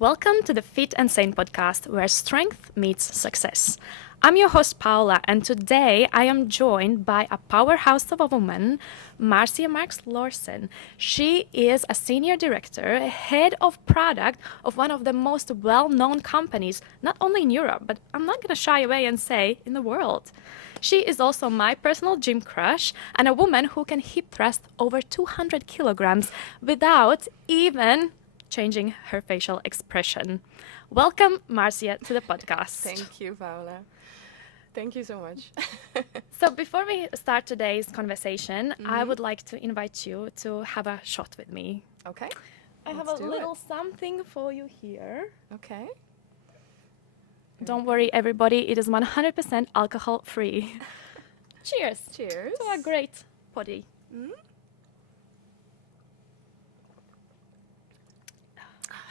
Welcome to the Fit and Sane podcast, where strength meets success. I'm your host, Paula, and today I am joined by a powerhouse of a woman, Marcia Marks Laursen. She is a senior director, head of product of one of the most well-known companies, not only in Europe, but I'm not going to shy away and say in the world. She is also my personal gym crush and a woman who can hip thrust over 200 kilograms without even changing her facial expression. Welcome, Marcia, to the podcast. Thank you, Paula. Thank you so much. So before we start today's conversation, I would like to invite you to have a shot with me. Okay. I have a little something for you here. Okay. Don't worry, everybody, it is 100% alcohol free. Cheers. Cheers. To a great potty.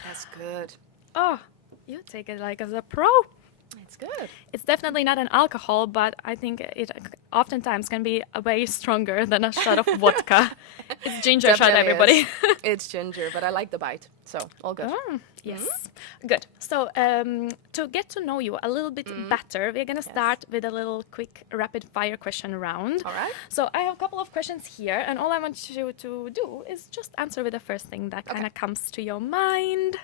That's good. Oh, you take it like as a pro. It's good. It's definitely not an alcohol, but I think it oftentimes can be way stronger than a shot of vodka. It's ginger shot, everybody. It's ginger, but I like the bite, so all good. Oh, yes. Good. So to get to know you a little bit better, we're going to start with a little quick rapid fire question round. All right. So I have a couple of questions here, and all I want you to do is just answer with the first thing that kind of comes to your mind,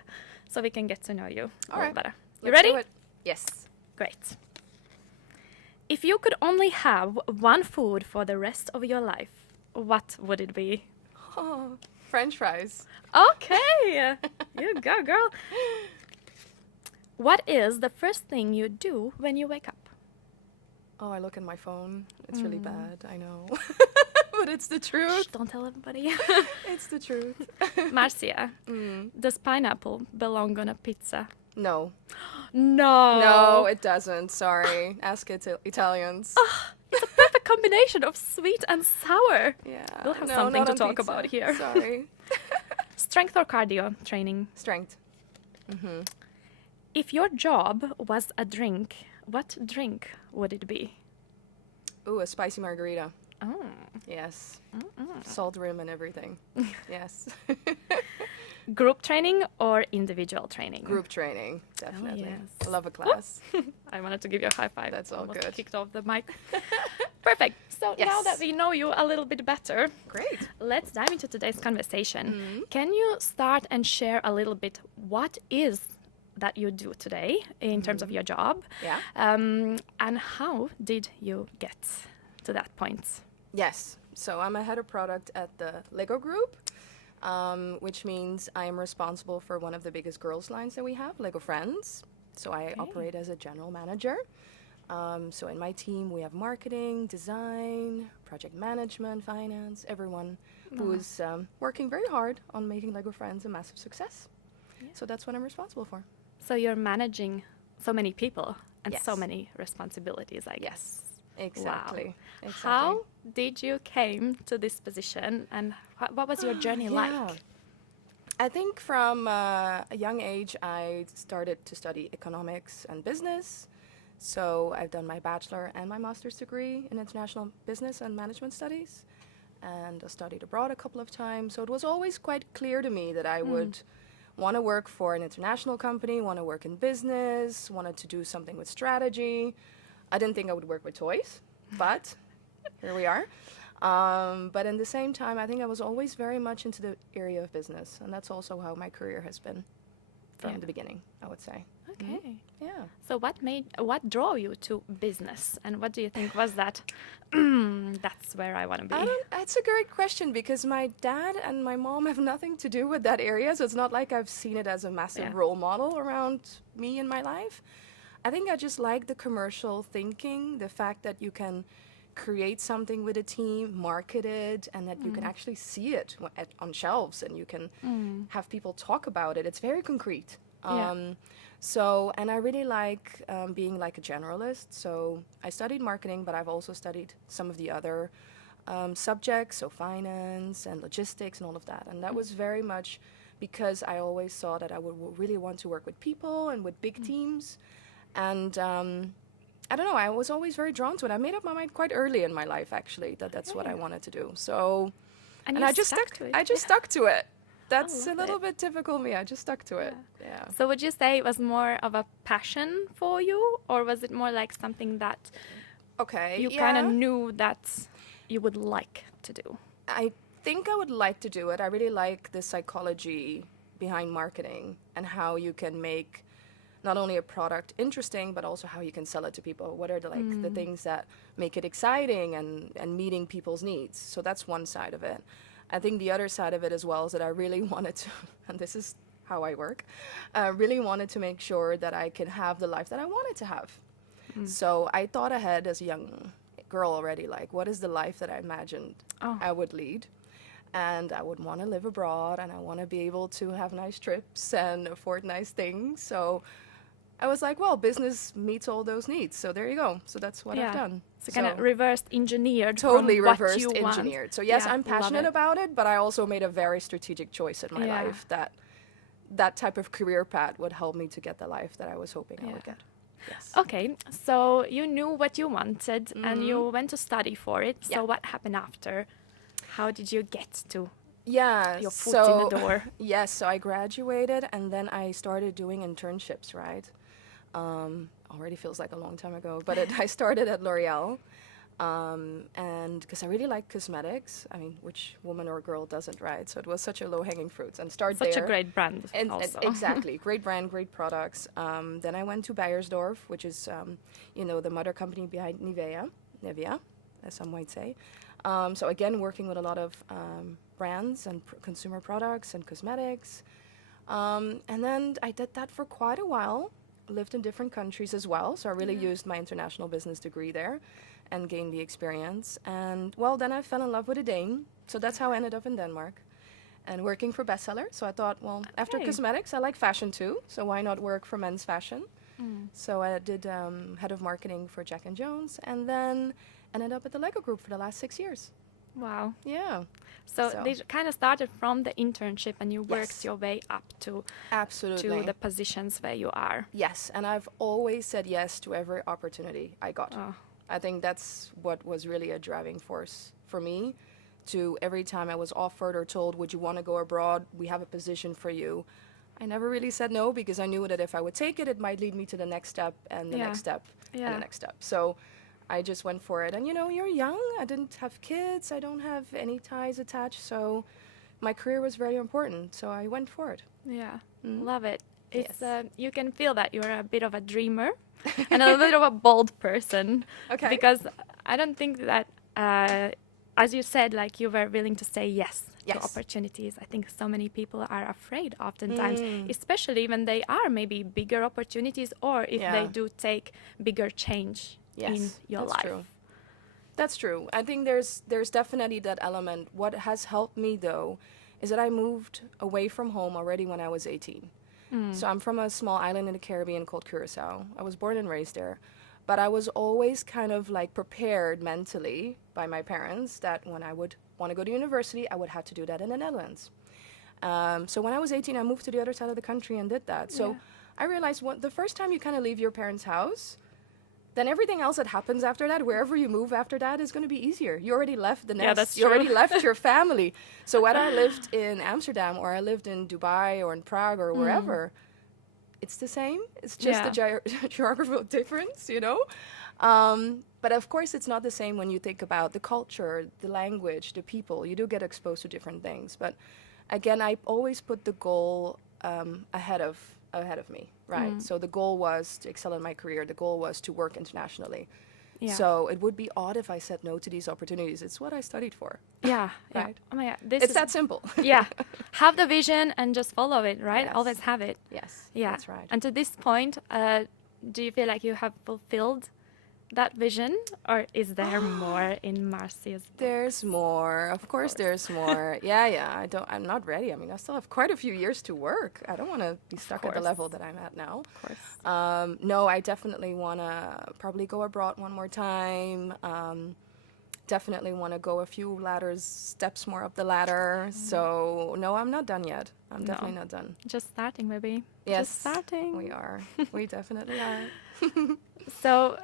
so we can get to know you a little better. You ready? Do it. Yes. Great. If you could only have one food for the rest of your life, what would it be? Oh, French fries. Okay, you go, girl. What is the first thing you do when you wake up? Oh, I look at my phone. It's really bad, I know. But it's the truth. Shh, don't tell everybody. It's the truth. Marcia, does pineapple belong on a pizza? No. No. No, it doesn't. Sorry. Ask Italians. It's a perfect combination of sweet and sour. Yeah. We'll have No, something not to on talk pizza. about here. Sorry. Strength or cardio training? Strength. If your job was a drink, what drink would it be? Ooh, a spicy margarita. Oh. Yes. Salt rim and everything. Yes. Group training or individual training? Group training, definitely. yes. I love a class. I wanted to give you a high five. That's all Almost good. Kicked off the mic. Perfect. So now that we know you a little bit better, Great. let's dive into today's conversation. Can you start and share a little bit what is that you do today in terms of your job? Yeah. And how did you get to that point? Yes. So I'm a head of product at the Lego Group, which means I am responsible for one of the biggest girls' lines that we have, Lego Friends. So I operate as a general manager. So in my team, we have marketing, design, project management, finance, everyone who is working very hard on making Lego Friends a massive success. Yeah. So that's what I'm responsible for. So you're managing so many people and so Yes. many responsibilities, I guess. Exactly. Wow. Exactly. How did you came to this position, and what was your journey like? I think from a young age, I started to study economics and business. So I've done my bachelor and my master's degree in international business and management studies, and I studied abroad a couple of times. So it was always quite clear to me that I would want to work for an international company, want to work in business, wanted to do something with strategy. I didn't think I would work with toys, but here we are. But in the same time, I think I was always very much into the area of business, and that's also how my career has been from the beginning, I would say. Okay. Yeah. So what drove you to business, and what do you think was that? That's where I want to be. It's a great question because my dad and my mom have nothing to do with that area, so it's not like I've seen it as a massive role model around me in my life. I think I just like the commercial thinking, the fact that you can create something with a team, market it, and that you can actually see it on shelves and you can have people talk about it. It's very concrete. So, and I really like being like a generalist. So I studied marketing, but I've also studied some of the other subjects, so finance and logistics and all of that. And that was very much because I always saw that I would really want to work with people and with big teams. And I don't know, I was always very drawn to it. I made up my mind quite early in my life, actually, that that's what I wanted to do. So, and I just stuck to it. That's a love little it. bit typical me. I just stuck to it. Yeah. So would you say it was more of a passion for you, or was it more like something that Okay, you kind of yeah. knew that you would like to do? I think I would like to do it. I really like the psychology behind marketing and how you can make not only a product interesting, but also how you can sell it to people. What are the things that make it exciting and meeting people's needs? So that's one side of it. I think the other side of it as well is that I really wanted to, and this is how I work, really wanted to make sure that I can have the life that I wanted to have. So I thought ahead as a young girl already, like, what is the life that I imagined Oh, I would lead? And I would want to live abroad and I want to be able to have nice trips and afford nice things. So I was like, well, business meets all those needs. So there you go. So that's what I've yeah. done. So kind of reversed engineered Totally from what you reversed want. engineered. So yes, Yeah, I'm love passionate it. about it, but I also made a very strategic choice in my Yeah. life that that type of career path would help me to get the life that I was hoping I Yeah. would get. Yes. Okay, so you knew what you wanted and you went to study for it. Yeah. So what happened after? How did you get to Yeah, your foot in the door? yes, so I graduated and then I started doing internships, right? Already feels like a long time ago, but I started at L'Oreal. And because I really like cosmetics, I mean, which woman or girl doesn't, right? So it was such a low-hanging fruit, and start Such a there. great brand And also. exactly, great brand, great products. Then I went to Beiersdorf, which is, the mother company behind Nivea, as some might say. So again, working with a lot of brands and consumer products and cosmetics. And then I did that for quite a while, lived in different countries as well. So I really used my international business degree there and gained the experience. And well, then I fell in love with a Dane. So that's how I ended up in Denmark and working for bestseller. So I thought, well, after Okay. cosmetics, I like fashion too. So why not work for men's fashion? So I did head of marketing for Jack and Jones, and then ended up at the Lego Group for the last 6 years. Wow. Yeah. So So- they kind of started from the internship and you worked Yes. your way up to Absolutely. the positions where you are. Yes, and I've always said yes to every opportunity I got. Oh. I think that's what was really a driving force for me. To every time I was offered or told, would you want to go abroad? We have a position for you. I never really said no because I knew that if I would take it, it might lead me to the next step and the Yeah. next step and Yeah. the next step. So I just went for it. And you're young. I didn't have kids. I don't have any ties attached. So my career was very important. So I went for it. Yeah, Mm. love it. It's Yes. you can feel that you're a bit of a dreamer and a bit of a bold person. Okay. Because I don't think that, as you said, like you were willing to say yes to Yes. opportunities. I think so many people are afraid oftentimes, Mm. especially when they are maybe bigger opportunities or if they Yeah. do take bigger change Yes, in your that's life. true. That's true. I think there's definitely that element. What has helped me though is that I moved away from home already when I was 18. So I'm from a small island in the Caribbean called Curacao. I was born and raised there. But I was always kind of like prepared mentally by my parents that when I would want to go to university, I would have to do that in the Netherlands. So when I was 18, I moved to the other side of the country and did that. So Yeah. I realized the first time you kind of leave your parents' house, then everything else that happens after that, wherever you move after that, is going to be easier. You already left the nest. Yeah, that's You already true. left your family. So whether I lived in Amsterdam or I lived in Dubai or in Prague or wherever, it's the same. It's just Yeah. a geographical difference, But of course, it's not the same when you think about the culture, the language, the people. You do get exposed to different things. But again, I always put the goal ahead of me, right? So the goal was to excel in my career. The goal was to work internationally. Yeah. So it would be odd if I said no to these opportunities. It's what I studied for. Yeah, yeah. Right. Oh my God, this It's is that simple. yeah. Have the vision and just follow it, right? Yes. Always have it. Yes, Yeah. that's right. And to this point, do you feel like you have fulfilled that vision, or is there more in Marcia's book? There's more. Of course, there's more. Yeah. I'm not ready. I mean, I still have quite a few years to work. I don't want to be stuck at the course. level that I'm at now. Of course. No, I definitely want to probably go abroad one more time. Definitely want to go a few steps more up the ladder. So, no, I'm not done yet. I'm No. definitely not done. Just starting, maybe. Yes, Just starting. we are. We definitely are. So,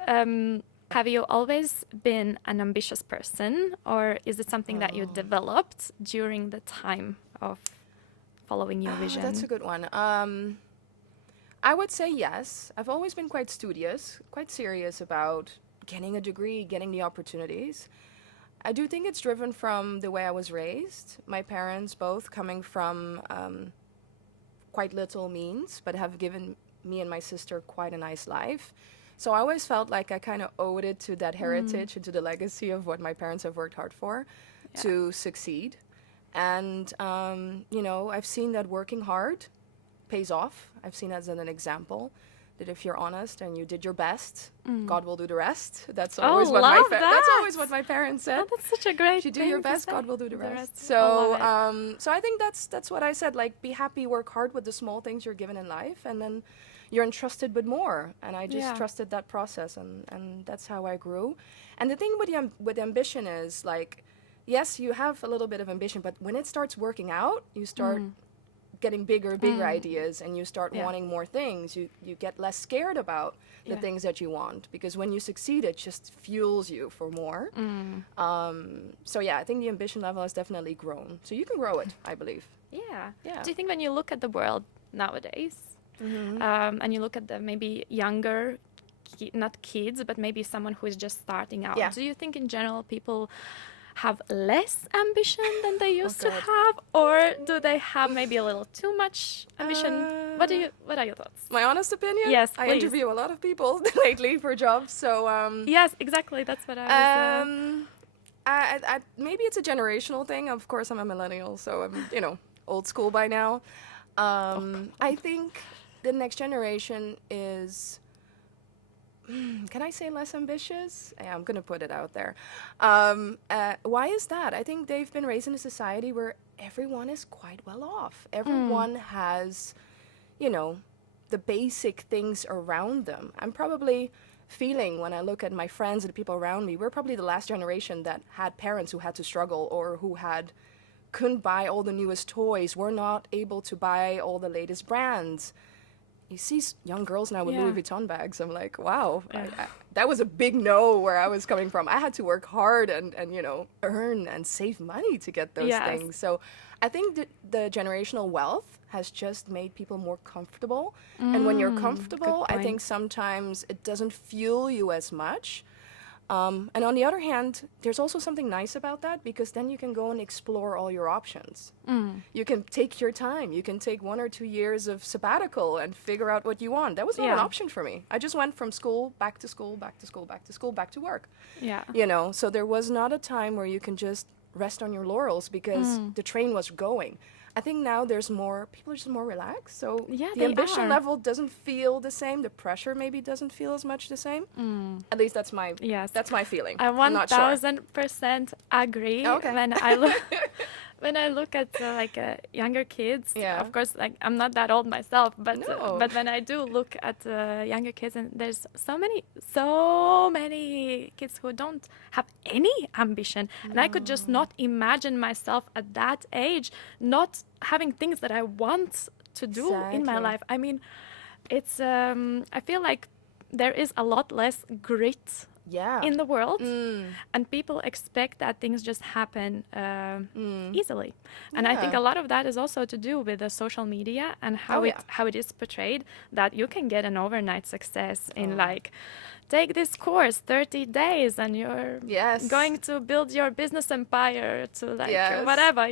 have you always been an ambitious person, or is it something that you developed during the time of following your vision? That's a good one. I would say yes. I've always been quite studious, quite serious about getting a degree, getting the opportunities. I do think it's driven from the way I was raised. My parents both coming from quite little means, but have given me and my sister quite a nice life. So I always felt like I kind of owed it to that heritage and to the legacy of what my parents have worked hard for to succeed. And, I've seen that working hard pays off. I've seen as an example that if you're honest and you did your best, God will do the rest. That's always that's always what my parents said. Oh, that's such a great If you do thing your to best, say. God will do the rest. I So, love it. so I think that's what I said. Like, be happy, work hard with the small things you're given in life, and then you're entrusted with more. And I just trusted that process, and that's how I grew. And the thing with ambition is, like, yes, you have a little bit of ambition, but when it starts working out, you start getting bigger ideas, and you start wanting more things. You get less scared about the things that you want, because when you succeed, it just fuels you for more. So yeah, I think the ambition level has definitely grown. So you can grow it, I believe. Yeah. Yeah. Do you think when you look at the world nowadays, and you look at the maybe younger, not kids, but maybe someone who is just starting out, do you think in general people have less ambition than they used to have, or do they have maybe a little too much ambition? What are your thoughts? My honest opinion? Yes, I please. interview a lot of people lately for jobs, so Yes, exactly. That's what I was. I maybe it's a generational thing. Of course, I'm a millennial, so I'm old school by now. I think the next generation is. Can I say less ambitious? Yeah, I'm going to put it out there. Why is that? I think they've been raised in a society where everyone is quite well off. Everyone has, the basic things around them. I'm probably feeling when I look at my friends and the people around me, we're probably the last generation that had parents who had to struggle or who couldn't buy all the newest toys, were not able to buy all the latest brands. You see young girls now with Louis Vuitton bags. I'm like, wow, that was a big no where I was coming from. I had to work hard and earn and save money to get those things. So I think the generational wealth has just made people more comfortable. And when you're comfortable, I think sometimes it doesn't fuel you as much. And on the other hand, there's also something nice about that, because then you can go and explore all your options. You can take your time. You can take 1 or 2 years of sabbatical and figure out what you want. That was not an option for me. I just went from school, back to school, back to school, back to school, back to work. Yeah. So there was not a time where you can just rest on your laurels because the train was going. I think now people are just more relaxed. So the ambition level doesn't feel the same. The pressure maybe doesn't feel as much the same. At least that's my feeling. I I'm not sure. 1000% agree. Okay. When I look at younger kids. Of course, like I'm not that old myself, but when I do look at younger kids, and there's so many kids who don't have any ambition, and I could just not imagine myself at that age not having things that I want to do in my life. I mean, it's I feel like there is a lot less grit in the world, and people expect that things just happen easily. And I think a lot of that is also to do with the social media and how it is portrayed, that you can get an overnight success in take this course 30 days and you're going to build your business empire to whatever,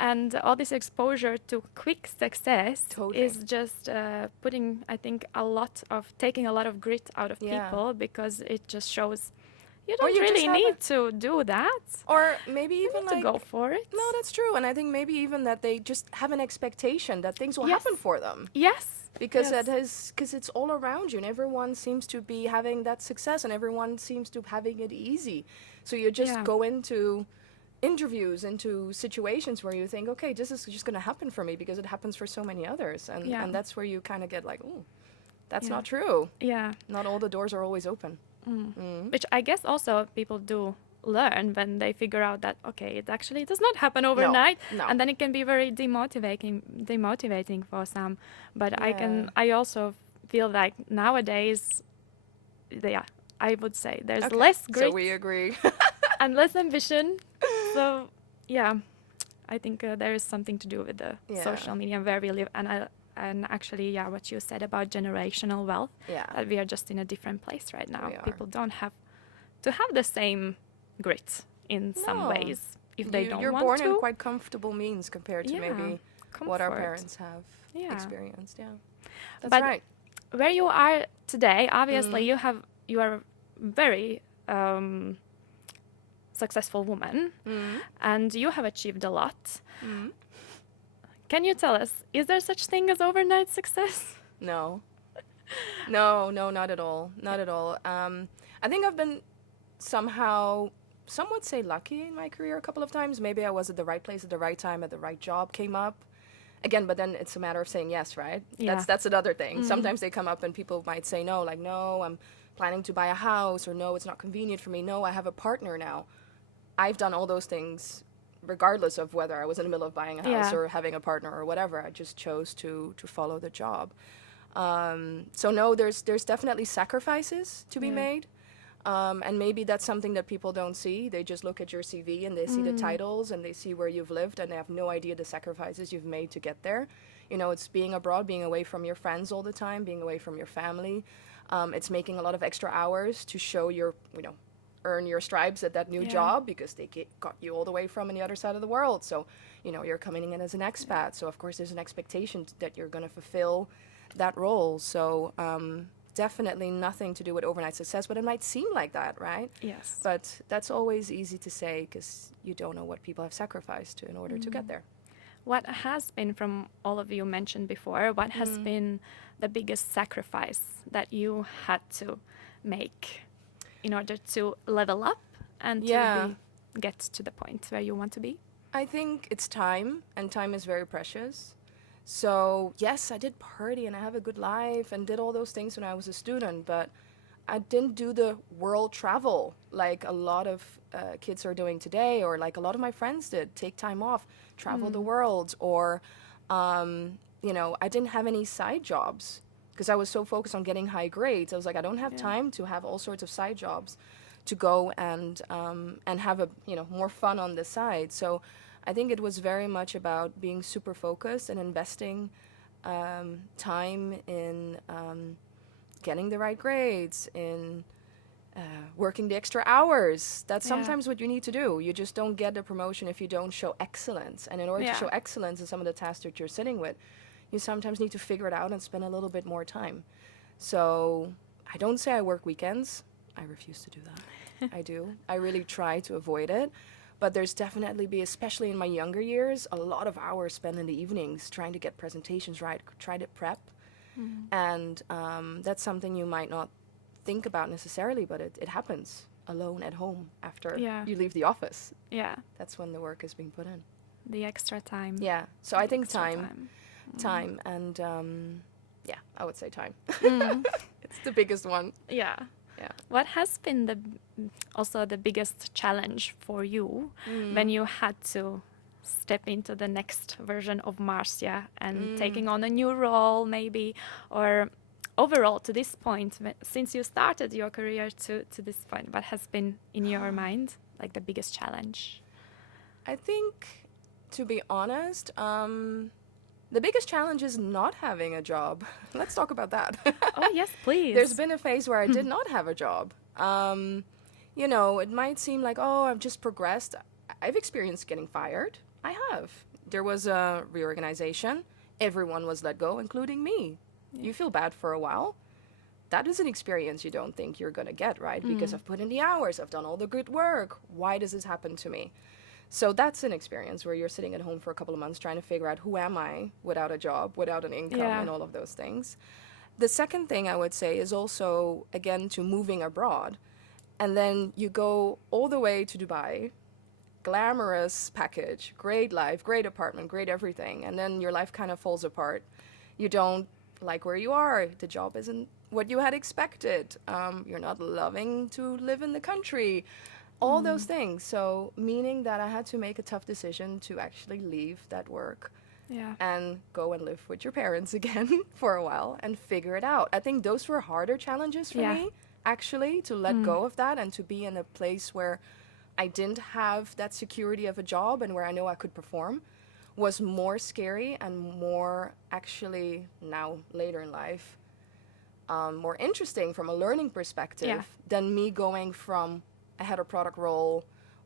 and all this exposure to quick success is just putting, I think, taking a lot of grit out of people, because it just shows you don't really need to do that. Or maybe even to go for it. No, that's true. And I think maybe even that they just have an expectation that things will happen for them. Yes. Because it's all around you, and everyone seems to be having that success, and everyone seems to be having it easy. So you just go into interviews, into situations where you think, okay, this is just going to happen for me because it happens for so many others. And that's where you kind of get like, oh, that's not true. Yeah. Not all the doors are always open. Which I guess also people do learn when they figure out that, okay, it actually does not happen overnight. No. And then it can be very demotivating for some. But I also feel like nowadays, I would say there's less grit. So we agree. and less ambition. So, I think there is something to do with the Yeah. social media where we live, and actually, yeah, what you said about generational wealth, Yeah. that we are just in a different place right now. We are. People don't have to have the same grit in some No. ways if they don't You're want born to. in quite comfortable means compared to maybe what our comfort. parents have Yeah. experienced. Yeah, that's But right. where you are today, obviously, you are very successful woman, and you have achieved a lot. Can you tell us, is there such thing as overnight success? No. No, not at all. Not at all. I think I've been somehow, some would say lucky in my career a couple of times. Maybe I was at the right place at the right time, at the right job came up. Again, but then it's a matter of saying yes, right? Yeah. That's another thing. Sometimes they come up and people might say no, like, no, I'm planning to buy a house, or no, it's not convenient for me. No, I have a partner now. I've done all those things regardless of whether I was in the middle of buying a house or having a partner or whatever. I just chose to follow the job. So no, there's definitely sacrifices to be made. And maybe that's something that people don't see. They just look at your CV and they see the titles and they see where you've lived, and they have no idea the sacrifices you've made to get there. You know, it's being abroad, being away from your friends all the time, being away from your family. It's making a lot of extra hours to show your, earn your stripes at that new job, because they got you all the way from on the other side of the world. So, you're coming in as an expat. So, of course, there's an expectation that you're going to fulfill that role. So, definitely nothing to do with overnight success, but it might seem like that, right? Yes. But that's always easy to say because you don't know what people have sacrificed in order to get there. What has been, from all of you mentioned before, what has been the biggest sacrifice that you had to make in order to level up and to get to the point where you want to be? I think it's time, and time is very precious. So, yes, I did party and I have a good life and did all those things when I was a student, but I didn't do the world travel like a lot of kids are doing today, or like a lot of my friends did. Take time off, travel the world, or, I didn't have any side jobs because I was so focused on getting high grades. I was like, I don't have time to have all sorts of side jobs to go and have a, more fun on the side. So I think it was very much about being super focused and investing time in getting the right grades, in working the extra hours. That's sometimes what you need to do. You just don't get the promotion if you don't show excellence. And in order to show excellence in some of the tasks that you're sitting with, you sometimes need to figure it out and spend a little bit more time. So I don't say I work weekends. I refuse to do that. I do. I really try to avoid it. But there's definitely especially in my younger years, a lot of hours spent in the evenings trying to get presentations right, try to prep. And that's something you might not think about necessarily, but it happens alone at home after you leave the office. Yeah. That's when the work is being put in. The extra time. Yeah. So I think time, and I would say time. It's the biggest one. Yeah. Yeah. What has been also the biggest challenge for you when you had to step into the next version of Marcia and taking on a new role, maybe, or overall to this point, since you started your career to this point, what has been in your mind like the biggest challenge? I think, to be honest, the biggest challenge is not having a job. Let's talk about that. Oh, yes, please. There's been a phase where I did not have a job. It might seem like, oh, I've just progressed. I've experienced getting fired. I have. There was a reorganization. Everyone was let go, including me. Yeah. You feel bad for a while. That is an experience you don't think you're going to get, right? Because I've put in the hours. I've done all the good work. Why does this happen to me? So that's an experience where you're sitting at home for a couple of months trying to figure out, who am I without a job, without an income, and all of those things. The second thing I would say is also, again, to moving abroad. And then you go all the way to Dubai, glamorous package, great life, great apartment, great everything. And then your life kind of falls apart. You don't like where you are. The job isn't what you had expected. You're not loving to live in the country. All those things. So meaning that I had to make a tough decision to actually leave that work and go and live with your parents again for a while and figure it out. I think those were harder challenges for me, actually, to let go of that and to be in a place where I didn't have that security of a job and where I know I could perform was more scary and more actually now later in life more interesting from a learning perspective than me going from a head of product role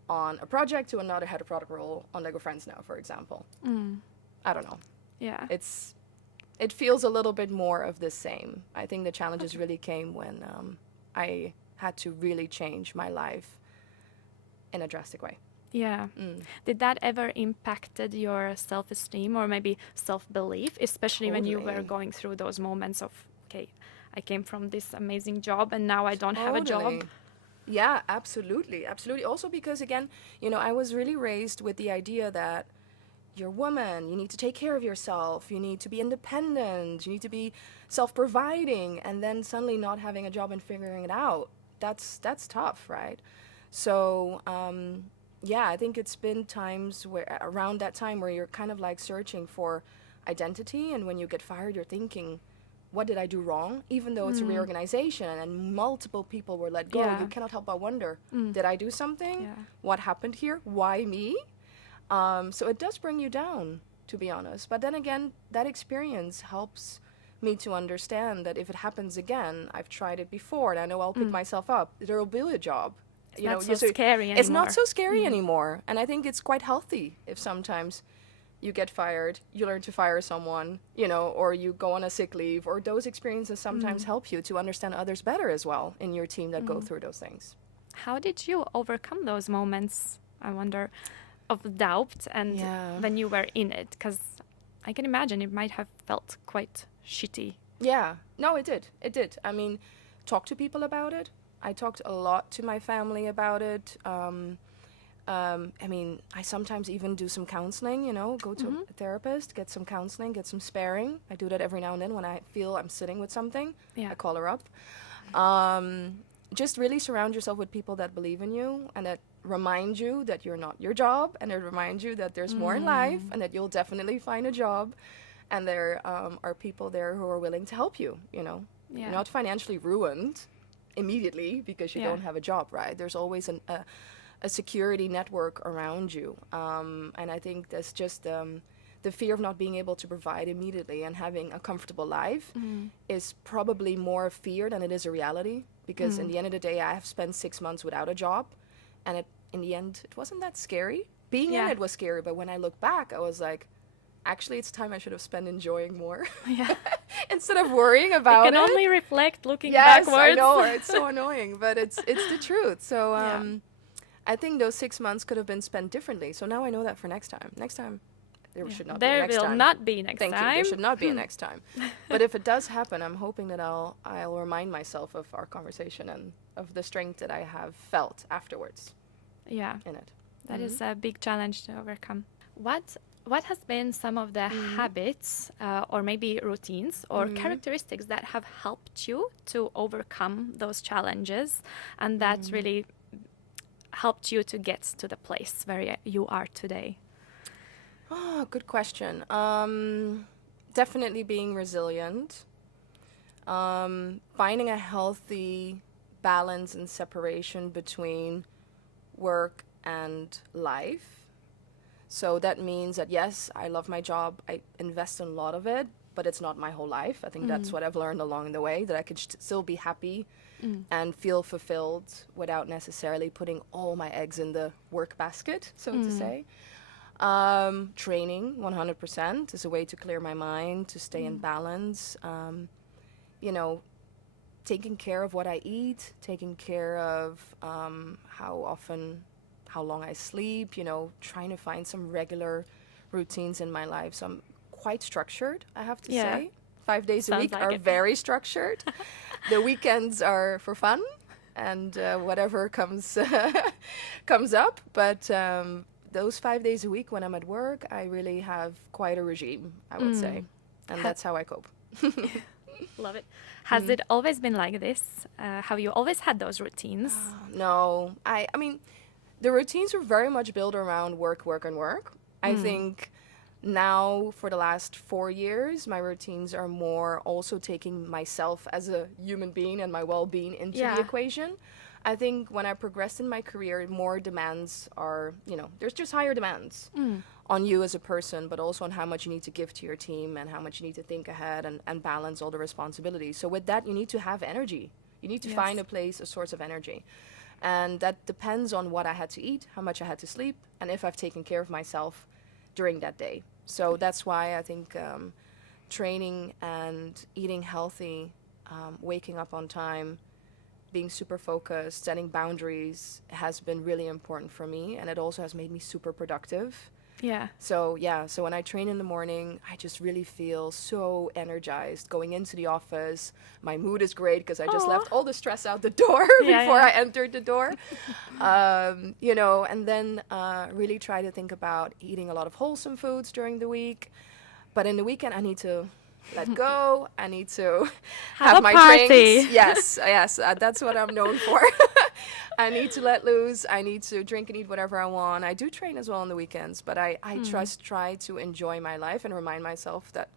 on a project to another head of product role on Lego Friends now, for example. I don't know. Yeah. It feels a little bit more of the same. I think the challenges really came when I had to really change my life in a drastic way. Yeah. Did that ever impacted your self-esteem or maybe self-belief, especially when you were going through those moments of, okay, I came from this amazing job and now I don't have a job? Yeah, absolutely. Absolutely. Also because, again, you know, I was really raised with the idea that you're a woman, you need to take care of yourself, you need to be independent, you need to be self-providing, and then suddenly not having a job and figuring it out. That's tough, right? So, yeah, I think it's been times where, around that time where you're kind of like searching for identity, and when you get fired, you're thinking, what did I do wrong? Even though it's a reorganization and multiple people were let go, you cannot help but wonder, did I do something? Yeah. What happened here? Why me? So it does bring you down, to be honest. But then again, that experience helps me to understand that if it happens again, I've tried it before and I know I'll pick myself up. There will be a job. It's not so scary anymore. It's not so scary anymore. And I think it's quite healthy if sometimes you get fired, you learn to fire someone, you know, or you go on a sick leave, or those experiences sometimes help you to understand others better as well in your team that go through those things. How did you overcome those moments, I wonder, of doubt and when you were in it? Because I can imagine it might have felt quite shitty. Yeah, no, it did. It did. I mean, talk to people about it. I talked a lot to my family about it. I mean, I sometimes even do some counseling, you know, go to a therapist, get some counseling, get some sparring. I do that every now and then when I feel I'm sitting with something. I call her up. Just really surround yourself with people that believe in you and that remind you that you're not your job, and that remind you that there's more in life and that you'll definitely find a job, and there are people there who are willing to help you, you know. You're not financially ruined immediately because you don't have a job, right? There's always a security network around you. And I think that's just the fear of not being able to provide immediately and having a comfortable life is probably more a fear than it is a reality. Because in the end of the day, I have spent 6 months without a job. And in the end, it wasn't that scary. Being in it was scary. But when I look back, I was like, actually, it's time I should have spent enjoying more. Instead of worrying about it. You can only reflect looking backwards. Yes, I know. It's so annoying. But it's the truth. So I think those 6 months could have been spent differently. So now I know that for next time. Next time, there should not be a next time. There will not be next time. Thank you. There should not be a next time. But if it does happen, I'm hoping that I'll remind myself of our conversation and of the strength that I have felt afterwards. Yeah. In it. That is a big challenge to overcome. What has been some of the habits or maybe routines or characteristics that have helped you to overcome those challenges and that really helped you to get to the place where you are today? Oh, good question. Definitely being resilient. Finding a healthy balance and separation between work and life. So that means that, yes, I love my job. I invest in a lot of it, but it's not my whole life. I think that's what I've learned along the way, that I could still be happy and feel fulfilled without necessarily putting all my eggs in the work basket, so to say. Training 100% is a way to clear my mind, to stay in balance. You know, taking care of what I eat, taking care of how long I sleep, you know, trying to find some regular routines in my life. So I'm quite structured, I have to say. 5 days a week are very structured. The weekends are for fun and whatever comes comes up. But those 5 days a week when I'm at work, I really have quite a regime, I would say. And that's how I cope. Love it. Has it always been like this? Have you always had those routines? No. I mean, the routines were very much built around work, work, and work. I think now, for the last 4 years, my routines are more also taking myself as a human being and my well-being into the equation. I think when I progressed in my career, more demands are, there's just higher demands on you as a person, but also on how much you need to give to your team and how much you need to think ahead and balance all the responsibilities. So with that, you need to have energy. You need to find a source of energy. And that depends on what I had to eat, how much I had to sleep, and if I've taken care of myself during that day. So that's why I think training and eating healthy, waking up on time, being super focused, setting boundaries has been really important for me. And it also has made me super productive. Yeah. So when I train in the morning, I just really feel so energized going into the office. My mood is great because I just left all the stress out the door before I entered the door. And then really try to think about eating a lot of wholesome foods during the week. But in the weekend, I need to let go. I need to have my party. drinks. Yes, that's what I'm known for. I need to let loose. I need to drink and eat whatever I want. I do train as well on the weekends, but I try to enjoy my life and remind myself that,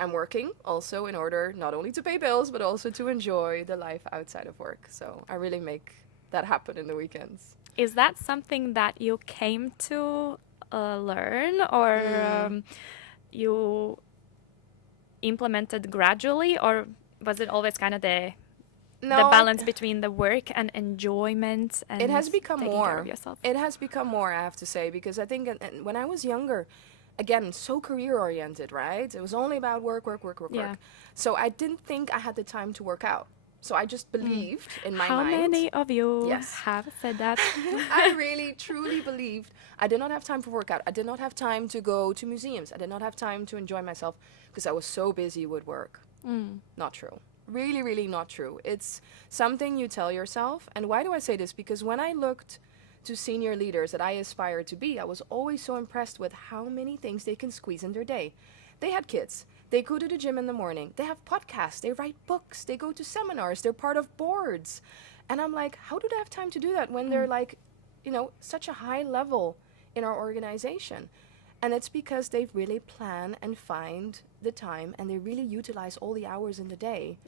I'm working also in order not only to pay bills, but also to enjoy the life outside of work. So I really make that happen in the weekends. Is that something that you came to learn, or you implemented gradually, or was it always kind of the balance between the work and enjoyment and it has become taking more care of yourself? It has become more, I have to say, because I think when I was younger, again, so career oriented, right? It was only about work. So I didn't think I had the time to work out. So I just believed in my mind. How many of you have said that? I really, truly believed I did not have time for workout. I did not have time to go to museums. I did not have time to enjoy myself because I was so busy with work. Not true. Really, really not true. It's something you tell yourself. And why do I say this? Because when I looked to senior leaders that I aspired to be, I was always so impressed with how many things they can squeeze in their day. They had kids. They go to the gym in the morning. They have podcasts. They write books. They go to seminars. They're part of boards. And I'm like, how do they have time to do that when they're like, such a high level in our organization? And it's because they really plan and find the time, and they really utilize all the hours in the day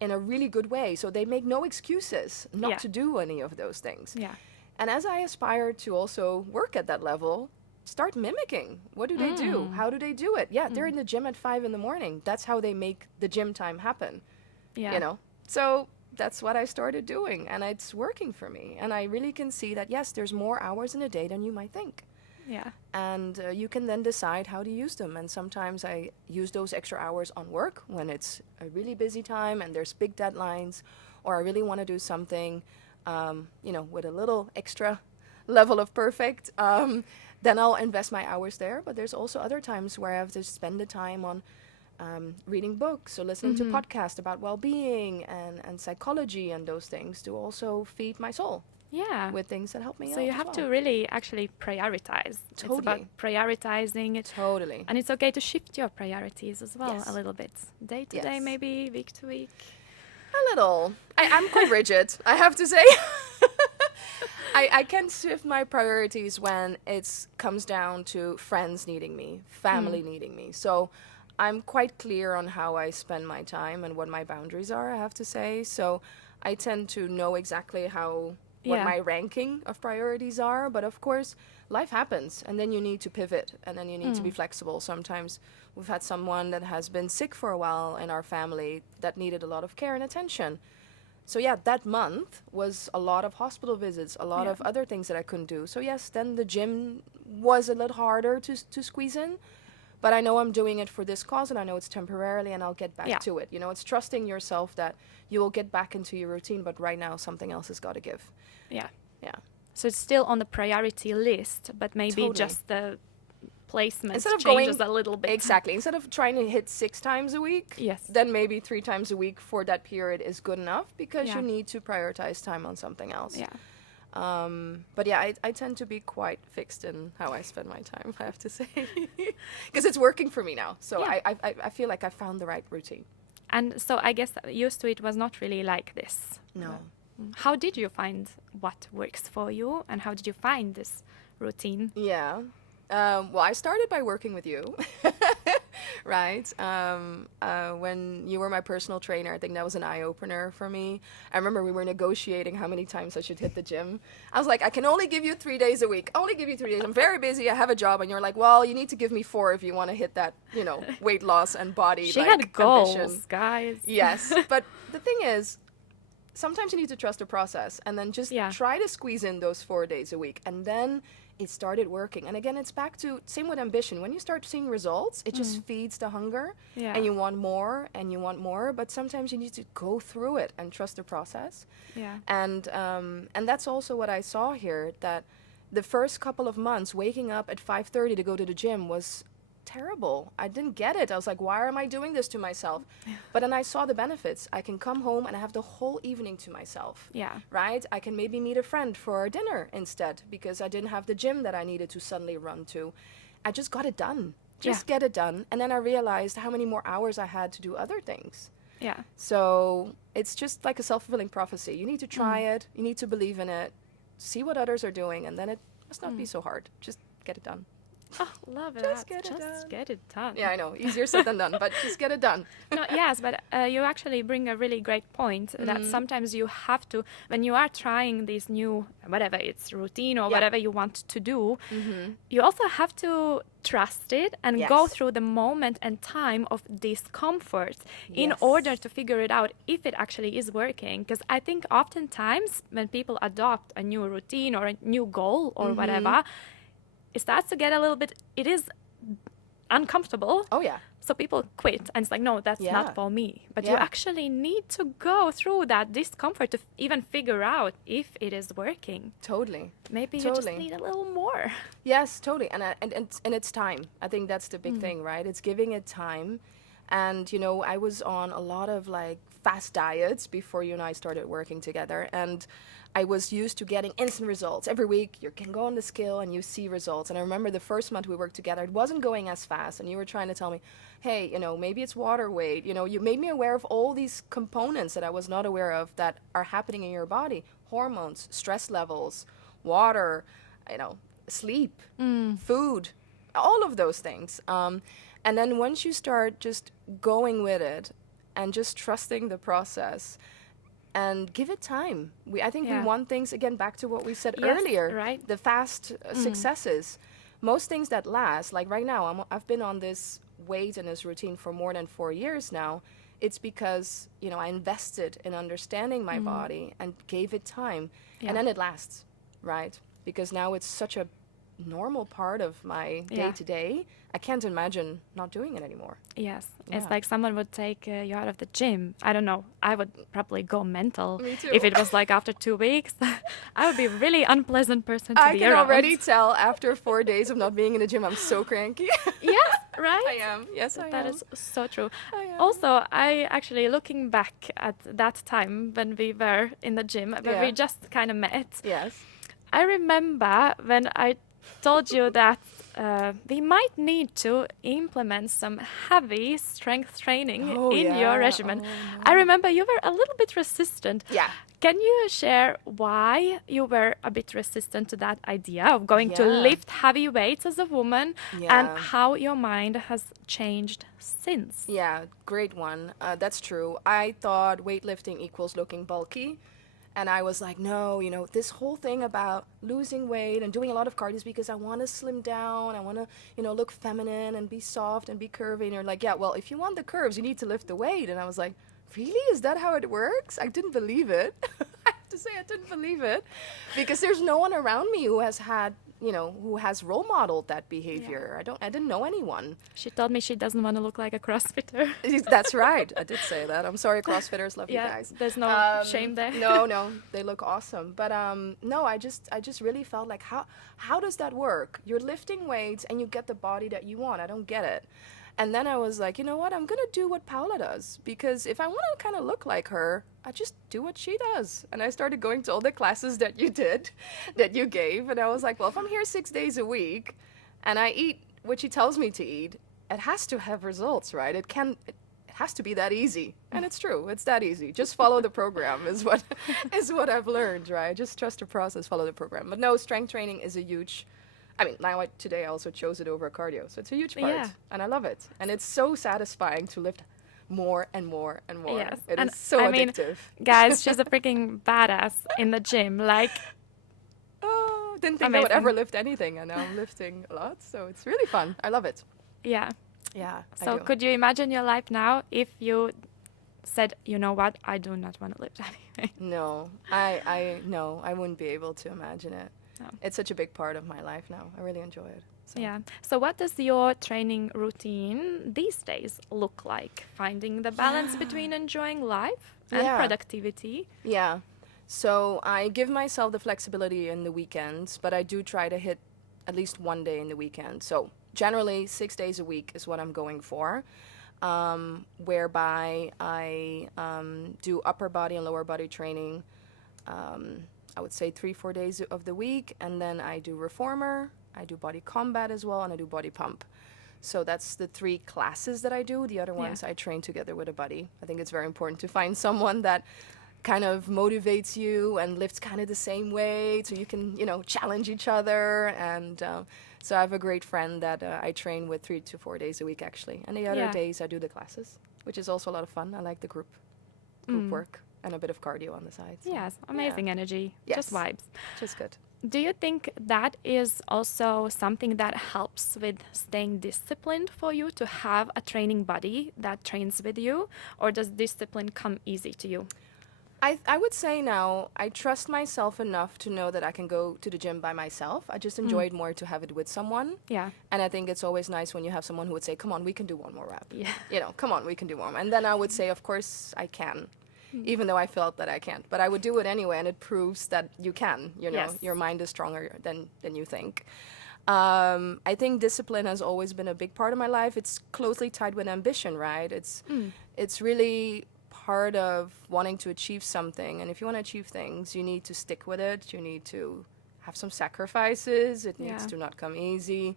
in a really good way. So they make no excuses not to do any of those things. Yeah. And as I aspire to also work at that level, start mimicking. What do they do? How do they do it? Yeah, they're in the gym at 5 a.m. That's how they make the gym time happen. Yeah. So that's what I started doing, and it's working for me. And I really can see that, yes, there's more hours in a day than you might think. Yeah. And you can then decide how to use them. And sometimes I use those extra hours on work when it's a really busy time and there's big deadlines, or I really want to do something, with a little extra level of perfect. Then I'll invest my hours there. But there's also other times where I have to spend the time on reading books or listening to podcasts about well-being and psychology and those things to also feed my soul. Yeah. With things that help me out. So you have to really actually prioritize. Totally. It's about prioritizing it. Totally. And it's okay to shift your priorities as well a little bit. Day to day, maybe week to week. A little. I'm quite rigid, I have to say. I can shift my priorities when it comes down to friends needing me, family needing me. So I'm quite clear on how I spend my time and what my boundaries are, I have to say. So I tend to know exactly what my ranking of priorities are. But of course, life happens, and then you need to pivot, and then you need to be flexible. Sometimes we've had someone that has been sick for a while in our family that needed a lot of care and attention. So that month was a lot of hospital visits, a lot of other things that I couldn't do. So yes, then the gym was a little harder to squeeze in. But I know I'm doing it for this cause, and I know it's temporarily, and I'll get back to it. It's trusting yourself that you will get back into your routine, but right now something else has got to give. Yeah. Yeah. So it's still on the priority list, but maybe just the placement changes going a little bit. Exactly. Instead of trying to hit 6 times a week, then maybe 3 times a week for that period is good enough, because you need to prioritize time on something else. Yeah. But I tend to be quite fixed in how I spend my time, I have to say, because it's working for me now. So I feel like I found the right routine. And so I guess used to it was not really like this. No. How did you find what works for you, and how did you find this routine? Yeah. Well, I started by working with you, right? When you were my personal trainer, I think that was an eye-opener for me. I remember we were negotiating how many times I should hit the gym. I was like, I can only give you 3 days a week. Only give you 3 days. I'm very busy. I have a job. And you're like, well, you need to give me 4 if you want to hit that, weight loss and body She like, had goals, ambition. guys. Yes. But the thing is, sometimes you need to trust the process and then just try to squeeze in those 4 days a week. And then it started working. And again, it's back to same with ambition. When you start seeing results, it just feeds the hunger and you want more and you want more. But sometimes you need to go through it and trust the process. Yeah. And that's also what I saw here, that the first couple of months waking up at 5:30 to go to the gym was terrible. I didn't get it. I was like, why am I doing this to myself? But then I saw the benefits. I can come home and I have the whole evening to myself. Yeah. Right? I can maybe meet a friend for dinner instead because I didn't have the gym that I needed to suddenly run to. I just got it done. Just get it done. And then I realized how many more hours I had to do other things. Yeah. So it's just like a self-fulfilling prophecy. You need to try it. You need to believe in it. See what others are doing. And then it must not be so hard. Just get it done. Oh, love it. Just Get it done. Yeah, I know. Easier said than done, but just get it done. No, yes, but you actually bring a really great point that sometimes you have to, when you are trying this new, whatever it's routine or whatever you want to do, you also have to trust it and go through the moment and time of discomfort in order to figure it out if it actually is working. Because I think oftentimes when people adopt a new routine or a new goal or whatever, it starts to get a little bit, it is uncomfortable. Oh, yeah. So people quit and it's like, no, that's not for me. But you actually need to go through that discomfort to even figure out if it is working. Totally. Maybe you just need a little more. Yes, totally. And it's time. I think that's the big thing, right? It's giving it time. And, I was on a lot of like fast diets before you and I started working together. And I was used to getting instant results. Every week you can go on the scale and you see results. And I remember the first month we worked together, it wasn't going as fast. And you were trying to tell me, hey, maybe it's water weight. You made me aware of all these components that I was not aware of that are happening in your body. Hormones, stress levels, water, sleep, food, all of those things. And then once you start just going with it and just trusting the process, and give it time. I think we want things, again, back to what we said earlier, right? The fast successes. Most things that last, like right now, I've been on this weight and this routine for more than 4 years now. It's because, I invested in understanding my body and gave it time. And then it lasts, right? Because now it's such a normal part of my day-to-day. I can't imagine not doing it anymore. Yes. It's like someone would take you out of the gym. I don't know. I would probably go mental. Me too. If it was like after 2 weeks. I would be a really unpleasant person to be around. I can already tell after 4 days of not being in the gym, I'm so cranky. Yeah, right? I am. Yes, I am. That is so true. I am. Also, I actually, looking back at that time when we were in the gym, when we just kind of met. Yes. I remember when I told you that we might need to implement some heavy strength training in your regimen. I remember you were a little bit resistant. Yeah. Can you share why you were a bit resistant to that idea of going to lift heavy weights as a woman and how your mind has changed since? Yeah, great one. That's true. I thought weightlifting equals looking bulky. And I was like, no, this whole thing about losing weight and doing a lot of cardio is because I want to slim down. I want to, look feminine and be soft and be curvy. And you're like, yeah, well, if you want the curves, you need to lift the weight. And I was like, really? Is that how it works? I didn't believe it. I have to say I didn't believe it. Because there's no one around me who has had, who has role modeled that behavior. I didn't know anyone. She told me she doesn't want to look like a CrossFitter. That's right. I did say that. I'm sorry, CrossFitters. Love you guys. There's no shame there. No, they look awesome. But no, I just really felt like how does that work? You're lifting weights and you get the body that you want. I don't get it. And then I was like, you know what? I'm going to do what Paula does. Because if I want to kind of look like her, I just do what she does. And I started going to all the classes that you did, that you gave. And I was like, well, if I'm here 6 days a week and I eat what she tells me to eat, it has to have results, right? It has to be that easy. And it's true. It's that easy. Just follow the program is what I've learned, right? Just trust the process, follow the program. But no, strength training is a huge I mean, today I also chose it over cardio, so it's a huge part, Yeah. and I love it. And it's so satisfying to lift more and more and more. Yes. It And is so I mean, addictive. guys, she's a freaking badass in the gym. Like, Oh, didn't think I would amazing. ever lift anything, and now I'm lifting a lot, so it's really fun. I love it. Yeah. Yeah, I So do. could you imagine your life now if you said, you know what, I do not want to lift anything? No, no, I wouldn't be able to imagine it. No. It's such a big part of my life now. I really enjoy it. So. Yeah. So what does your training routine these days look like? Finding the balance between enjoying life and Yeah. productivity? Yeah. So I give myself the flexibility in the weekends, but I do try to hit at least one day in the weekend. So generally 6 days a week is what I'm going for, whereby I do upper body and lower body training. I would say 3-4 days of the week, and then I do reformer, I do body combat as well, and I do body pump. So that's the 3 classes that I do. The other ones I train together with a buddy. I think it's very important to find someone that kind of motivates you and lifts kind of the same way, so you can, challenge each other. And so I have a great friend that I train with 3 to 4 days a week, actually. And the other days I do the classes, which is also a lot of fun. I like the group work and a bit of cardio on the side. So. Yes, amazing energy, Yes. just vibes. Just good. Do you think that is also something that helps with staying disciplined for you to have a training buddy that trains with you, or does discipline come easy to you? I would say now I trust myself enough to know that I can go to the gym by myself. I just enjoy it more to have it with someone. Yeah. And I think it's always nice when you have someone who would say, come on, we can do one more rep. Yeah. Come on, we can do one. And then I would say, of course I can, even though I felt that I can't. But I would do it anyway, and it proves that you can. Yes. Your mind is stronger than you think. I think discipline has always been a big part of my life. It's closely tied with ambition, right? It's really part of wanting to achieve something. And if you want to achieve things, you need to stick with it. You need to have some sacrifices. It needs to not come easy.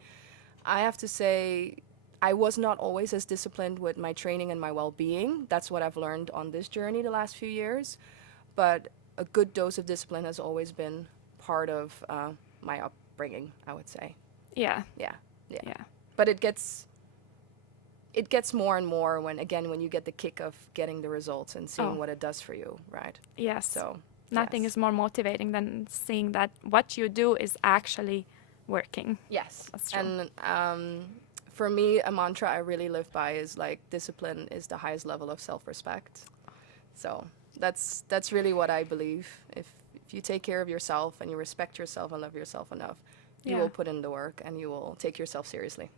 I have to say, I was not always as disciplined with my training and my well-being. That's what I've learned on this journey the last few years. But a good dose of discipline has always been part of my upbringing, I would say. Yeah. Yeah. Yeah. But it gets more and more when you get the kick of getting the results and seeing what it does for you, right? Yes. So nothing is more motivating than seeing that what you do is actually working. Yes. That's true. And for me, a mantra I really live by is like discipline is the highest level of self-respect. So that's really what I believe. If you take care of yourself and you respect yourself and love yourself enough, you will put in the work and you will take yourself seriously.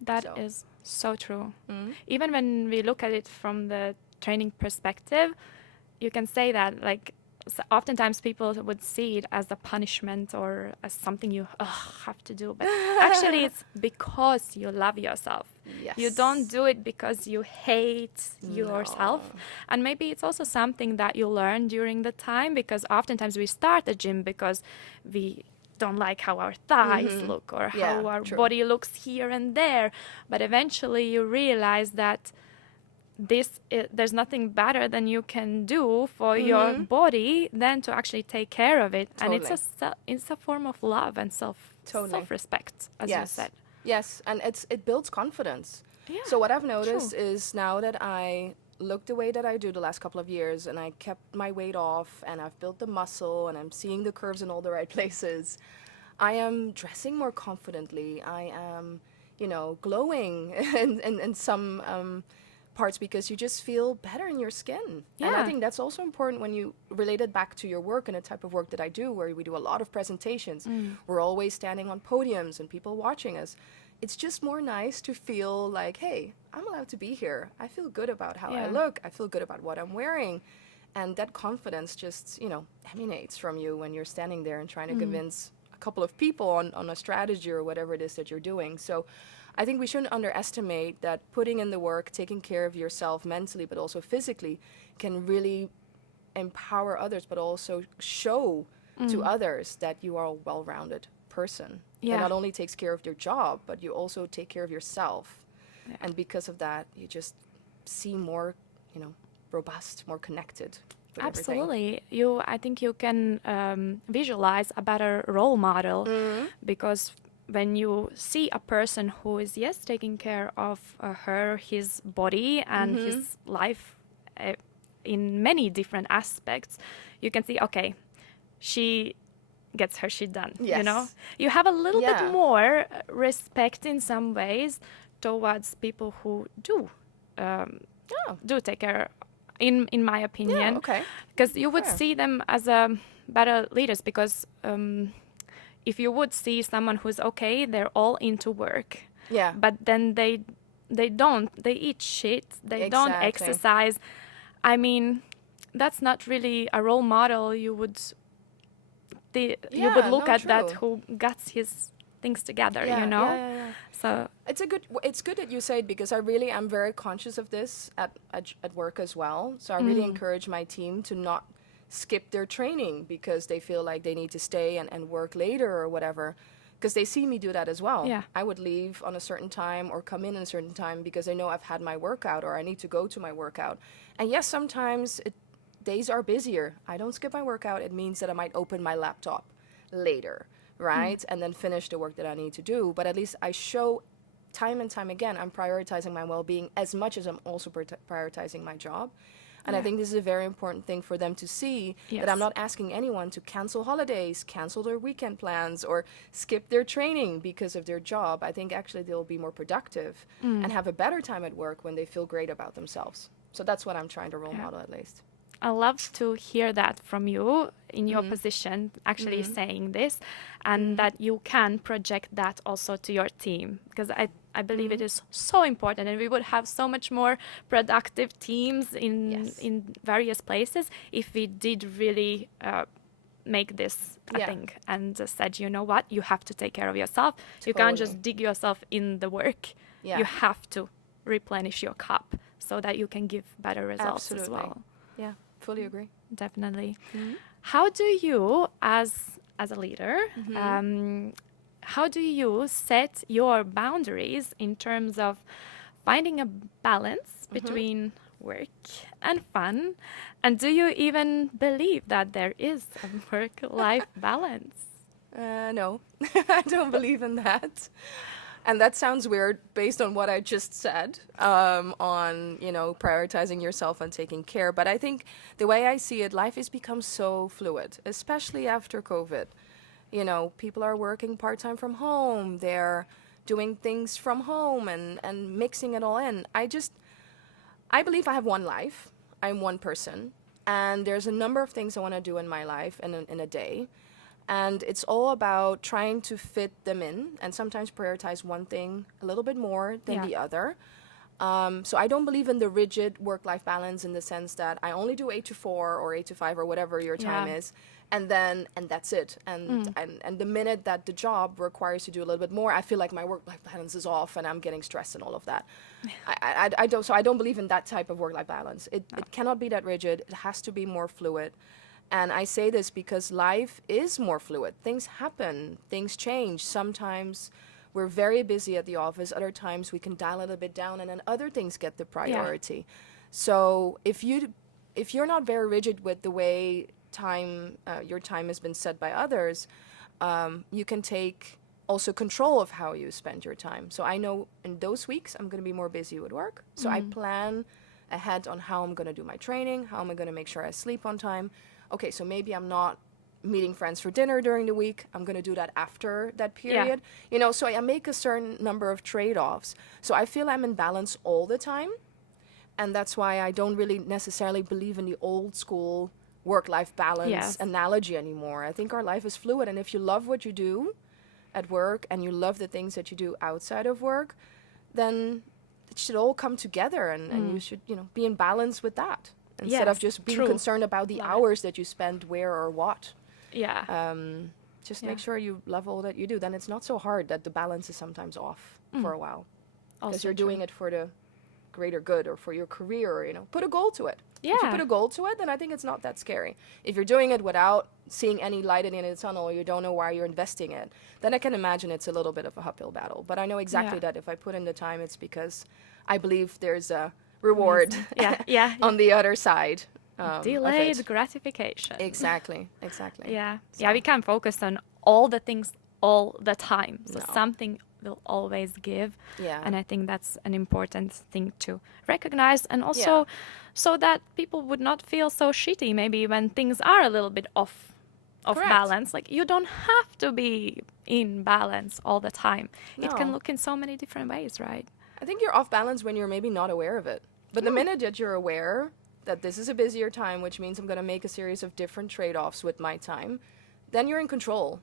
That So. is so true. Mm-hmm. Even when we look at it from the training perspective, you can say that like oftentimes people would see it as a punishment or as something you have to do. But actually it's because you love yourself. Yes. You don't do it because you hate yourself. No. And maybe it's also something that you learn during the time, because oftentimes we start the gym because we don't like how our thighs look or how our body looks here and there. But eventually you realize that there's nothing better than you can do for your body than to actually take care of it. Totally. And it's a form of love and self-respect, as you said. Yes, and it builds confidence. Yeah, so what I've noticed is now that I look the way that I do the last couple of years, and I kept my weight off, and I've built the muscle, and I'm seeing the curves in all the right places, I am dressing more confidently. I am, glowing in some parts, because you just feel better in your skin. And I think that's also important when you relate it back to your work and the type of work that I do, where we do a lot of presentations. We're always standing on podiums and people watching us. It's just more nice to feel like, hey, I'm allowed to be here. I feel good about how I look. I feel good about what I'm wearing. And that confidence just, emanates from you when you're standing there and trying to convince a couple of people on a strategy or whatever it is that you're doing. So I think we shouldn't underestimate that putting in the work, taking care of yourself mentally, but also physically, can really empower others, but also show to others that you are a well-rounded person. That not only takes care of your job, but you also take care of yourself. Yeah. And because of that, you just seem more, robust, more connected with Absolutely. I think you can visualize a better role model, because when you see a person who is, yes, taking care of his body and his life in many different aspects, you can see, okay, she gets her shit done. You know, Yes. you have a little bit Yeah. more respect in some ways towards people who Oh. do take care, in my Yeah. opinion, Okay. because you would Fair. see them as better leaders. Because if you would see someone who's okay, they're all into work, Yeah. but then they eat shit, they don't Exactly. exercise. I mean, that's not really a role model you would Yeah. look No. at, that True. who got his things together, you Yeah. Yeah. know? Yeah. Yeah. So, It's good that you say it, because I really am very conscious of this at work as well. So I really mm, encourage my team to not skip their training because they feel like they need to stay and work later or whatever. Because they see me do that as well. yeah. I would leave on a certain time or come in a certain time because I know I've had my workout or I need to go to my workout. And yes, sometimes days are busier. I don't skip my workout. It means that I might open my laptop later, right? And then finish the work that I need to do. But at least I show time and time again I'm prioritizing my well-being as much as I'm also prioritizing my job. And I Yeah. think this is a very important thing for them to see, that I'm Yes. not asking anyone to cancel holidays, cancel their weekend plans, or skip their training because of their job. I think actually they'll be more productive and have a better time at work when they feel great about themselves. So that's what I'm trying to role Yeah. model, at least. I love to hear that from you in your position, actually saying this, and that you can project that also to your team, because I believe it is so important, and we would have so much more productive teams Yes. in various places if we did really make this a Yeah. thing and said, you know what, you have to take care of yourself. You can't Totally. just dig yourself in the work. Yeah. You have to replenish your cup so that you can give better results as Absolutely. well. Yeah. Fully agree. Definitely. How do you, as a leader, how do you set your boundaries in terms of finding a balance between work and fun? And do you even believe that there is a work-life balance? No, I don't believe in that. And that sounds weird based on what I just said, on, prioritizing yourself and taking care. But I think the way I see it, life has become so fluid, especially after COVID. People are working part-time from home. They're doing things from home and mixing it all in. I believe I have one life. I'm one person. And there's a number of things I want to do in my life in a day. And it's all about trying to fit them in and sometimes prioritize one thing a little bit more than Yeah. the other. So I don't believe in the rigid work-life balance in the sense that I only do 8 to 4 or 8 to 5 or whatever your time Yeah. is, and that's it. And the minute that the job requires you to do a little bit more, I feel like my work-life balance is off and I'm getting stressed and all of that. I don't believe in that type of work-life balance. It cannot be that rigid. It has to be more fluid. And I say this because life is more fluid. Things happen, things change. Sometimes we're very busy at the office. Other times we can dial it a little bit down, and then other things get the priority. So if you're not very rigid with the way your time has been set by others, you can take also control of how you spend your time. So I know in those weeks I'm going to be more busy with work. So I plan ahead on how I'm going to do my training, how am I going to make sure I sleep on time. Okay, so maybe I'm not meeting friends for dinner during the week. I'm going to do that after that period. So I make a certain number of trade-offs. So I feel I'm in balance all the time. And that's why I don't really necessarily believe in the old school work-life balance Yes. analogy anymore. I think our life is fluid. And if you love what you do at work and you love the things that you do outside of work, then it should all come together and you should, be in balance with that. Instead of Yes, just being true. concerned about the Love it. hours that you spend where or what. Yeah. Just Yeah. make sure you love all that you do. Then it's not so hard that the balance is sometimes off for a while. Because Also you're doing true. it for the greater good or for your career, or, put a goal to it. If you Yeah. put a goal to it, then I think it's not that scary. If you're doing it without seeing any light at the end of the tunnel, or you don't know why you're investing it, then I can imagine it's a little bit of a uphill battle. But I know exactly Yeah. that if I put in the time, it's because I believe there's a reward Amazing. Yeah. on the other side. Of Delayed it. gratification. Exactly. Yeah. So- Yeah, we can focus on all the things all the time. So No. something will always give. Yeah. And I think that's an important thing to recognize. And also Yeah. so that people would not feel so shitty maybe when things are a little bit off of Correct. balance. Like you don't have to be in balance all the time. It can No. look in so many different ways, right? I think you're off balance when you're maybe not aware of it. But the minute that you're aware that this is a busier time, which means I'm going to make a series of different trade-offs with my time, then you're in control,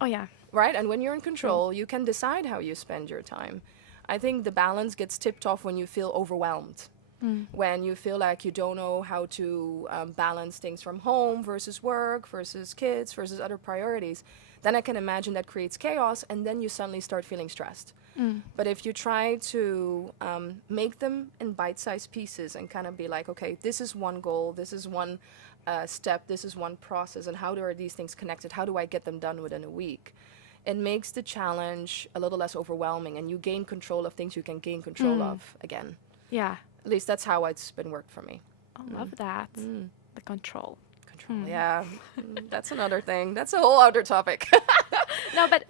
Oh yeah. right? And when you're in control, you can decide how you spend your time. I think the balance gets tipped off when you feel overwhelmed, when you feel like you don't know how to balance things from home versus work versus kids versus other priorities. Then I can imagine that creates chaos, and then you suddenly start feeling stressed. But if you try to make them in bite-sized pieces and kind of be like, okay, this is one goal, this is one step, this is one process, and how are these things connected? How do I get them done within a week? It makes the challenge a little less overwhelming, and you gain control of things you can gain control of again. Yeah. At least that's how it's been worked for me. I love that. The control. Control, yeah. That's another thing. That's a whole other topic. No, but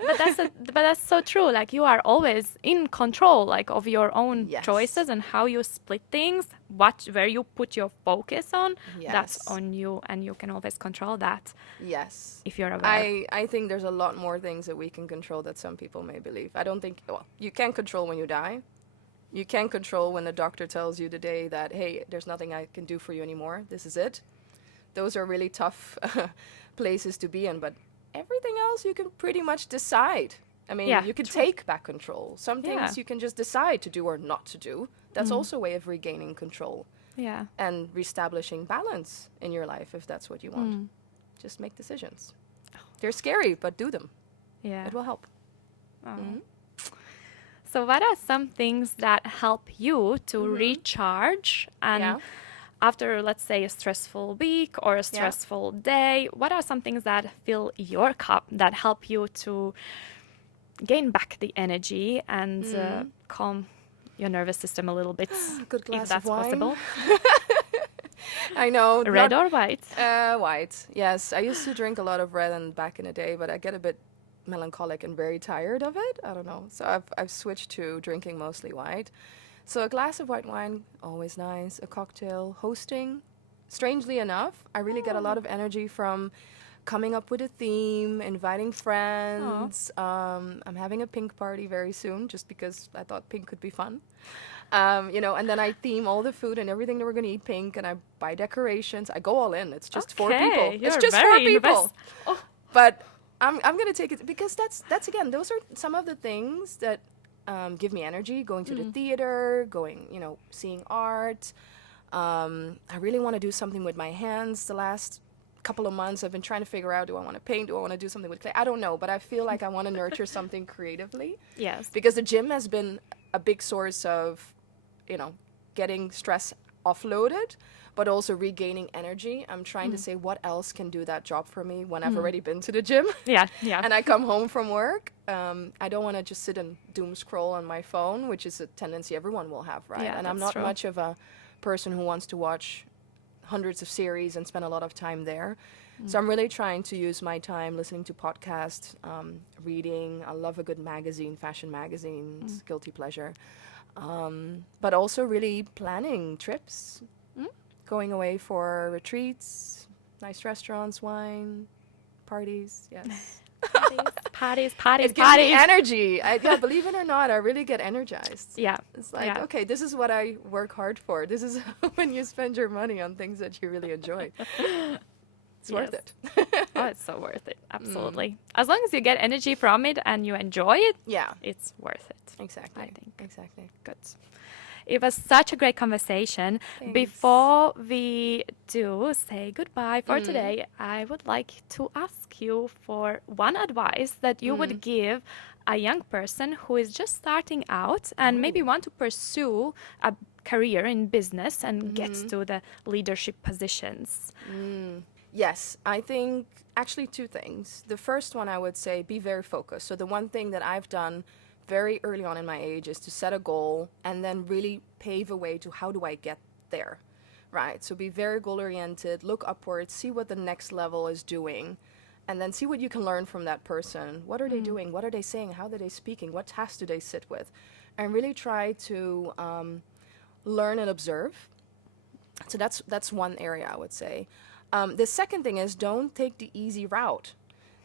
that's so true. Like you are always in control, like of your own Yes. choices and how you split things, where you put your focus on. That's Yes. on you, and you can always control that Yes. if you're aware. I think there's a lot more things that we can control that some people may believe. I don't think, well, you can't control when you die. You can't control when the doctor tells you today that, hey, there's nothing I can do for you anymore. This is it. Those are really tough places to be in, but everything else you can pretty much decide. I mean, Yeah, you can true. take back control. Some things Yeah. you can just decide to do or not to do. That's also a way of regaining control Yeah. and reestablishing balance in your life if that's what you want. Just make decisions. They're scary, but do them. Yeah. It will help. Oh. So what are some things that help you to recharge and Yeah. after, let's say, a stressful week or a stressful day, what are some things that fill your cup that help you to gain back the energy and calm your nervous system a little bit, Good glass if that's of wine. possible? I know. Red or white? White. Yes, I used to drink a lot of red and back in the day, but I get a bit melancholic and very tired of it. I don't know. So I've switched to drinking mostly white. So a glass of white wine, always nice. A cocktail, hosting. Strangely enough, I really get a lot of energy from coming up with a theme, inviting friends. I'm having a pink party very soon just because I thought pink could be fun. And then I theme all the food and everything that we're going to eat pink, and I buy decorations. I go all in. It's just four people. You're It's just very 4 people. Oh. But I'm going to take it because that's again, those are some of the things that give me energy. Going to the theater, seeing art. I really want to do something with my hands. The last couple of months I've been trying to figure out, do I want to paint? Do I want to do something with clay? I don't know, but I feel like I want to nurture something creatively. Yes. Because the gym has been a big source of, getting stress offloaded, but also regaining energy. I'm trying to say what else can do that job for me when I've already been to the gym. Yeah. And I come home from work. I don't want to just sit and doom scroll on my phone, which is a tendency everyone will have, right? Yeah, And I'm that's not true. much of a person who wants to watch hundreds of series and spend a lot of time there. So I'm really trying to use my time listening to podcasts, reading. I love a good magazine, fashion magazines, guilty pleasure. But also really planning trips, going away for retreats, nice restaurants, wine, parties, yes. Parties. It gives me energy. Believe it or not, I really get energized. Yeah. It's like, okay, this is what I work hard for. This is when you spend your money on things that you really enjoy. It's worth it. Oh, it's so worth it. Absolutely. As long as you get energy from it and you enjoy it, Yeah, it's worth it. exactly. I think. Exactly. Good. It was such a great conversation. Thanks. Before we do say goodbye for today, I would like to ask you for one advice that you would give a young person who is just starting out and maybe want to pursue a career in business and get to the leadership positions. Yes, I think actually two things. The first one I would say, be very focused. So the one thing that I've done very early on in my age is to set a goal and then really pave a way to how do I get there, right? So be very goal oriented, look upwards, see what the next level is doing, and then see what you can learn from that person. What are they doing? What are they saying? How are they speaking? What tasks do they sit with? And really try to learn and observe. So that's one area, I would say. The second thing is, don't take the easy route.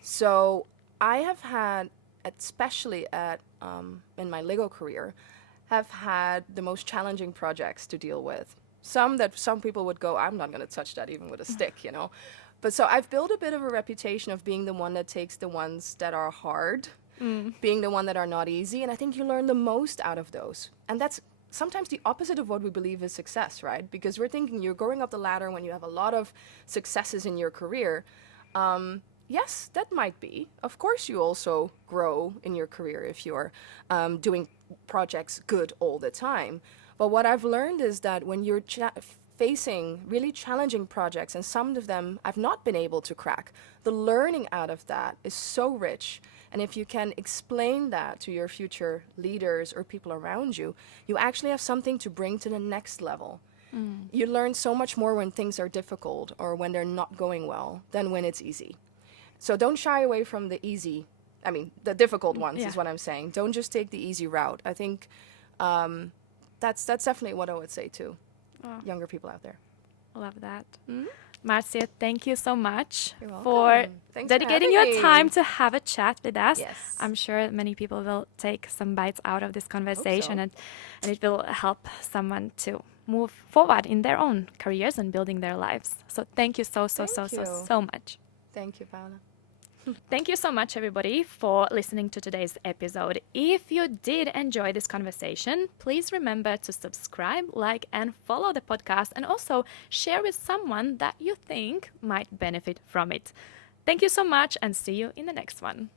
So I have had, especially in my Lego career, have had the most challenging projects to deal with. Some people would go, I'm not going to touch that even with a stick, you know. But so I've built a bit of a reputation of being the one that takes the ones that are hard, being the one that are not easy. And I think you learn the most out of those. And that's sometimes the opposite of what we believe is success, right? Because we're thinking you're going up the ladder when you have a lot of successes in your career. Yes, that might be. Of course, you also grow in your career if you're doing projects good all the time. But what I've learned is that when you're facing really challenging projects, and some of them I've not been able to crack, the learning out of that is so rich. And if you can explain that to your future leaders or people around you, you actually have something to bring to the next level. You learn so much more when things are difficult or when they're not going well than when it's easy. So don't shy away from the difficult ones is what I'm saying. Don't just take the easy route. I think that's definitely what I would say to younger people out there. Love that. Marcia, thank you so much You're for welcome. Thanks for dedicating having your me. time to have a chat with us. Yes. I'm sure many people will take some bites out of this conversation, so. and it will help someone to move forward in their own careers and building their lives. So thank you so much. Thank you, Paula. Thank you so much, everybody, for listening to today's episode. If you did enjoy this conversation, please remember to subscribe, like, and follow the podcast, and also share with someone that you think might benefit from it. Thank you so much, and see you in the next one.